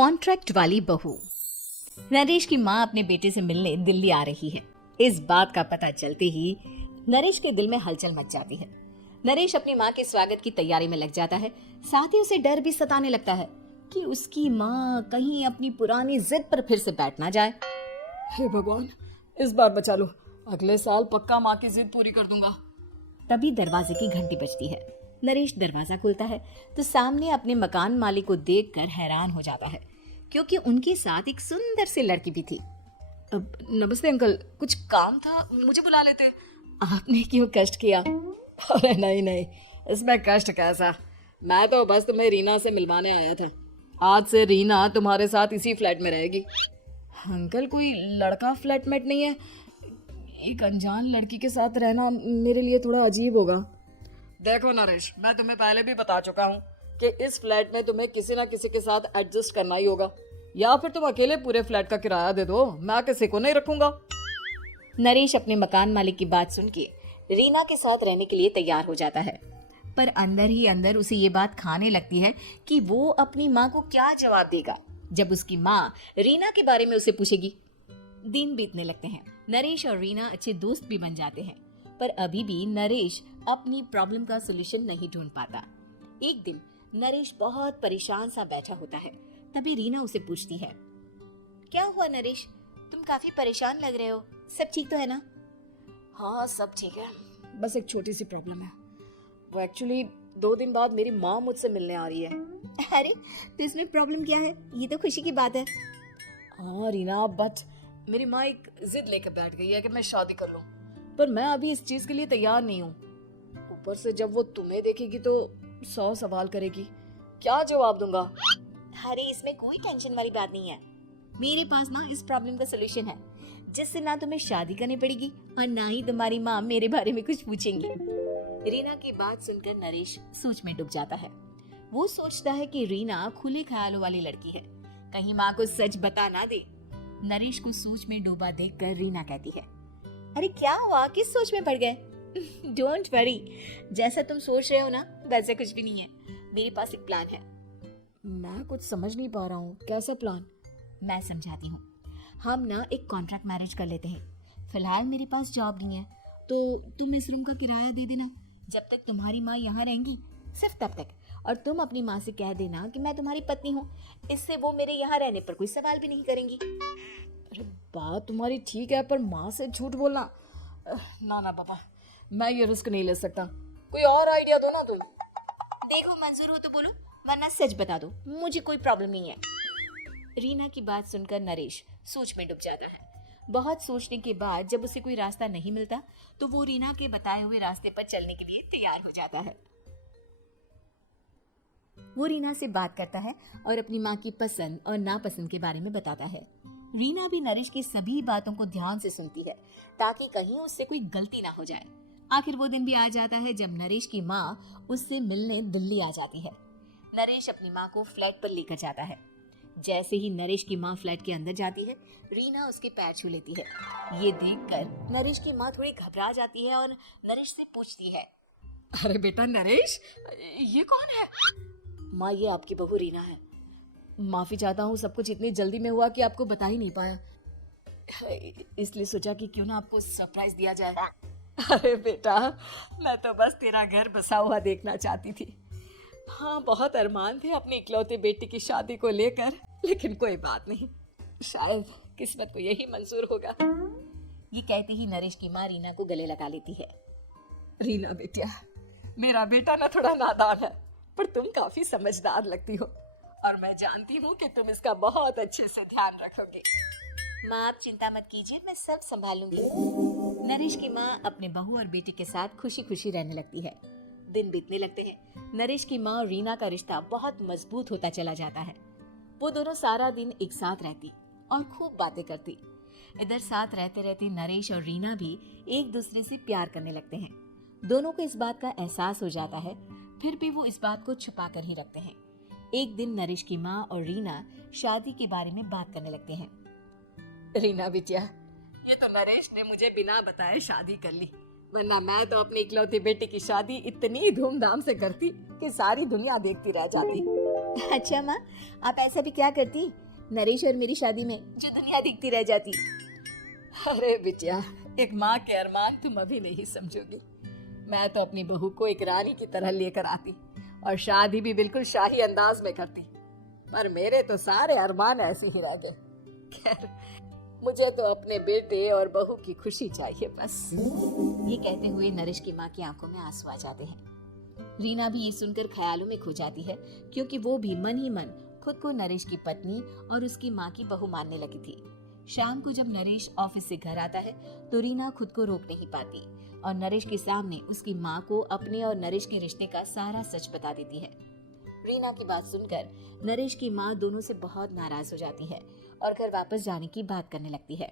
Contract वाली बहू। नरेश की माँ अपने बेटे से मिलने दिल्ली आ रही है। इस बात का पता चलते ही नरेश के दिल में हलचल मच जाती है। नरेश अपनी माँ के स्वागत की तैयारी में लग जाता है। साथ ही उसे डर भी सताने लगता है कि उसकी माँ कहीं अपनी पुरानी जिद पर फिर से बैठ ना जाए। हे भगवान, इस बार बचा लो, अगले साल पक्का माँ की जिद पूरी कर दूंगा। तभी दरवाजे की घंटी बजती है। नरेश दरवाजा खोलता है तो सामने अपने मकान मालिक को देखकर हैरान हो जाता है, क्योंकि उनके साथ एक सुंदर सी लड़की भी थी। अब नमस्ते अंकल, कुछ काम था, मुझे बुला लेते। आपने क्यों कष्ट किया? अरे नहीं, इसमें कष्ट कैसा, मैं तो बस तुम्हें रीना से मिलवाने आया था। आज से रीना तुम्हारे साथ इसी फ्लैट में रहेगी। अंकल, कोई लड़का फ्लैटमेट नहीं है? एक अनजान लड़की के साथ रहना मेरे लिए थोड़ा अजीब होगा। देखो नरेश, मैं तुम्हें पहले भी बता चुका हूँ कि इस फ्लैट में तुम्हें किसी ना किसी के साथ एडजस्ट करना ही होगा, या फिर तुम अकेले पूरे फ्लैट का किराया दे दो, मैं किसी को नहीं रखूंगा। नरेश अपने मकान मालिक की बात सुन के रीना के साथ रहने के लिए तैयार हो जाता है, पर अंदर ही अंदर उसे ये बात खाने लगती है कि वो अपनी माँ को क्या जवाब देगा जब उसकी माँ रीना के बारे में उसे पूछेगी। दिन बीतने लगते हैं। नरेश और रीना अच्छे दोस्त भी बन जाते हैं, पर अभी भी नरेश अपनी प्रॉब्लम का सलूशन नहीं ढूंढ पाता। एक दिन नरेश बहुत परेशान सा बैठा होता है। तभी रीना उसे पूछती है, क्या हुआ नरेश, तुम काफी परेशान लग रहे हो, सब ठीक तो है ना? हाँ सब ठीक है, बस एक छोटी सी प्रॉब्लम है। वो एक्चुअली 2 दिन बाद मेरी माँ मुझसे मिलने आ रही है। अरे तो इसमें प्रॉब्लम क्या है, ये तो खुशी की बात है। हाँ रीना, बट मेरी माँ एक जिद लेकर बैठ गई है कि मैं शादी कर लूं, पर मैं अभी इस चीज के लिए तैयार नहीं हूँ। ऊपर से जब वो तुम्हें देखेगी तो 100 सवाल करेगी, क्या जवाब दूंगा? अरे इसमें कोई टेंशन वाली बात नहीं है, मेरे पास ना इस प्रॉब्लम का सलूशन है, जिससे ना तुम्हें शादी करनी पड़ेगी और ना ही तुम्हारी माँ मेरे बारे में कुछ पूछेंगी। रीना की बात सुनकर नरेश सोच में डूब जाता है। वो सोचता है कि रीना खुले ख्यालों वाली लड़की है, कहीं माँ को सच बता ना दे। नरेश को सोच में डूबा देखकर रीना कहती है, अरे क्या हुआ, किस सोच में पड़ गए? डोंट वरी, जैसा तुम सोच रहे हो ना वैसे कुछ भी नहीं है, मेरे पास एक प्लान है। मैं कुछ समझ नहीं पा रहा हूँ, कैसा प्लान? मैं समझाती हूँ। हम ना एक कॉन्ट्रैक्ट मैरिज कर लेते हैं। फिलहाल मेरे पास जॉब नहीं है, तो तुम इस रूम का किराया दे देना जब तक तुम्हारी माँ यहाँ रहेंगी, सिर्फ तब तक। और तुम अपनी माँ से कह देना कि मैं तुम्हारी पत्नी हूँ, इससे वो मेरे यहाँ रहने पर कोई सवाल भी नहीं करेंगी। अरे बात तुम्हारी ठीक है, पर माँ से झूठ बोलना, ना बाबा, मैं ये रिस्क नहीं ले सकता। कोई और आइडिया दो ना तुम। देखो मंजूर हो तो बोलो, वरना सच बता दो, मुझे कोई प्रॉब्लम नहीं है। रीना की बात सुनकर नरेश सोच में डूब जाता है। बहुत सोचने के बाद जब उसे कोई रास्ता नहीं मिलता तो वो रीना के बताए हुए रास्ते पर चलने के लिए तैयार हो जाता है। वो रीना से बात करता है और अपनी माँ की पसंद और नापसंद के बारे में बताता है। रीना भी नरेश की सभी बातों को ध्यान से सुनती है ताकि कहीं उससे कोई गलती ना हो जाए। आखिर वो दिन भी आ जाता है जब नरेश की माँ उससे मिलने दिल्ली आ जाती है। नरेश अपनी माँ को फ्लैट पर लेकर जाता है। जैसे ही नरेश की माँ फ्लैट के अंदर जाती है, रीना उसके पैर छू लेती है। ये देखकर नरेश की माँ थोड़ी घबरा जाती है और नरेश से पूछती है, अरे बेटा नरेश, ये कौन है? माँ, ये आपकी बहू रीना है। माफी चाहता हूँ, सब कुछ इतनी जल्दी में हुआ कि आपको बता ही नहीं पाया, इसलिए सोचा कि क्यों ना आपको सरप्राइज दिया जाए। अरे बेटा, मैं तो बस तेरा घर बसा हुआ देखना चाहती थी। हाँ, बहुत अरमान थे अपनी इकलौते बेटी की शादी को लेकर, लेकिन कोई बात नहीं, शायद किस्मत को यही मंजूर होगा। ये कहते ही नरेश की माँ रीना को गले लगा लेती है। रीना बेटिया, मेरा बेटा ना थोड़ा नादान है, पर तुम काफी समझदार लगती हो और मैं जानती हूँ कि तुम इसका बहुत अच्छे से ध्यान रखोगे। माँ आप चिंता मत कीजिए, मैं सब संभाल लूंगी। नरेश की माँ अपने बहू और बेटे के साथ खुशी खुशी रहने लगती है। दिन बीतने लगते हैं। नरेश की माँ और रीना का रिश्ता बहुत मजबूत होता चला जाता है। वो दोनों सारा दिन एक साथ रहती और खूब बातें करती। इधर साथ रहते रहते नरेश और रीना भी एक दूसरे से प्यार करने लगते हैं। दोनों को इस बात का एहसास हो जाता है, फिर भी वो इस बात को छुपा कर ही रखते हैं। एक दिन नरेश की माँ और रीना शादी के बारे में बात करने लगते हैं। रीना बिटिया, ये तो नरेश ने मुझे बिना बताए शादी कर ली। वरना मैं तो अपनी इकलौती बेटी की शादी इतनी धूमधाम से करती कि सारी दुनिया देखती रह जाती। अच्छा माँ, आप ऐसा भी क्या करती नरेश और मेरी शादी में जो दुनिया देखती रह जाती? अरे बिटिया, एक माँ के अरमान तुम अभी नहीं समझोगी। मैं तो अपनी बहू को एक रानी की तरह लेकर आती और शादी भी बिल्कुल शाही अंदाज में करती, पर मेरे तो सारे अरमान ऐसे ही रह गए। खैर, मुझे तो अपने बेटे और बहू की खुशी चाहिए बस। ये कहते हुए नरेश की माँ की आंखों में आंसू आ जाते हैं। रीना भी ये सुनकर ख्यालों में खो जाती है, क्योंकि वो भी मन ही मन खुद को नरेश की पत्नी और उसकी माँ की बहू मानने लगी थी। शाम को जब नरेश ऑफिस से घर आता है तो रीना खुद को रोक नहीं पाती और नरेश के सामने उसकी माँ को अपने और नरेश के रिश्ते का सारा सच बता देती है। रीना की बात सुनकर नरेश की माँ दोनों से बहुत नाराज हो जाती है और घर वापस जाने की बात करने लगती है।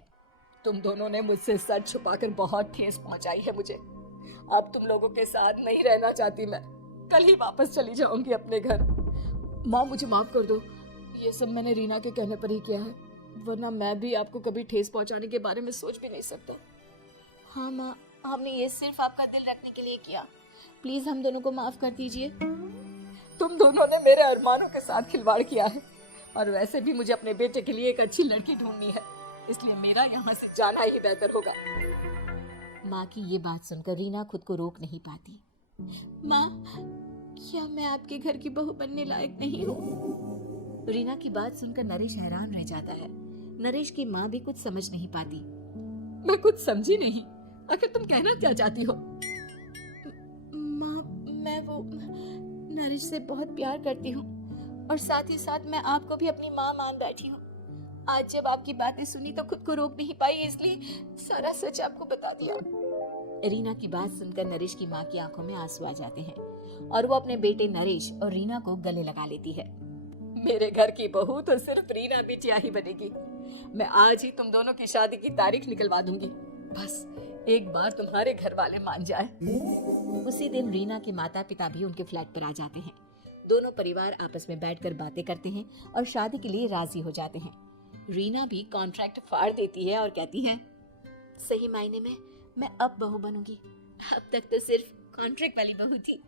तुम दोनों ने मुझसे सच छुपाकर बहुत ठेस पहुंचाई है मुझे। अब तुम लोगों के साथ नहीं रहना चाहती मैं। कल ही वापस चली जाऊंगी अपने घर। माँ, मुझे माफ कर दो। ये सब मैंने रीना के कहने पर ही किया है, वरना मैं भी आपको कभी ठेस पहुंचाने के बारे में सोच भी नहीं सकता। हाँ माँ, हमने ये सिर्फ आपका दिल रखने के लिए किया। प्लीज हम दोनों को माफ कर दीजिए। तुम दोनों ने मेरे अरमानों के साथ खिलवाड़ किया है, और वैसे भी मुझे अपने बेटे के लिए एक अच्छी लड़की ढूंढनी है, इसलिए मेरा यहाँ से जाना ही बेहतर होगा। माँ की ये बात सुनकर रीना खुद को रोक नहीं पाती। माँ, क्या मैं आपके घर की बहू बनने लायक नहीं हूँ? रीना की बात सुनकर नरेश हैरान रह जाता है। नरेश की माँ भी कुछ समझ नहीं पाती। मैं कुछ समझी नहीं, आखिर तुम कहना क्या चाहती हो? माँ, मैं वो नरेश से बहुत प्यार करती हूँ और साथ ही साथ मैं आपको भी अपनी माँ मान बैठी हूँ। आज जब आपकी बातें सुनी तो खुद को रोक नहीं पाई, इसलिए सारा सच आपको बता दिया। रीना की बात सुनकर नरेश की माँ की आंखों में आंसू आ जाते हैं और वो अपने बेटे नरेश और रीना को गले लगा लेती है। मेरे घर की बहू तो सिर्फ रीना बिटिया ही बनेगी। मैं आज ही तुम दोनों की शादी की तारीख निकलवा दूंगी, बस एक बार तुम्हारे घर वाले मान जाए। उसी दिन रीना के माता पिता भी उनके फ्लैट पर आ जाते हैं। दोनों परिवार आपस में बैठकर बातें करते हैं और शादी के लिए राजी हो जाते हैं। रीना भी कॉन्ट्रैक्ट फाड़ देती है और कहती है, सही मायने में मैं अब बहू बनूंगी। अब तक तो सिर्फ कॉन्ट्रैक्ट वाली बहू थी।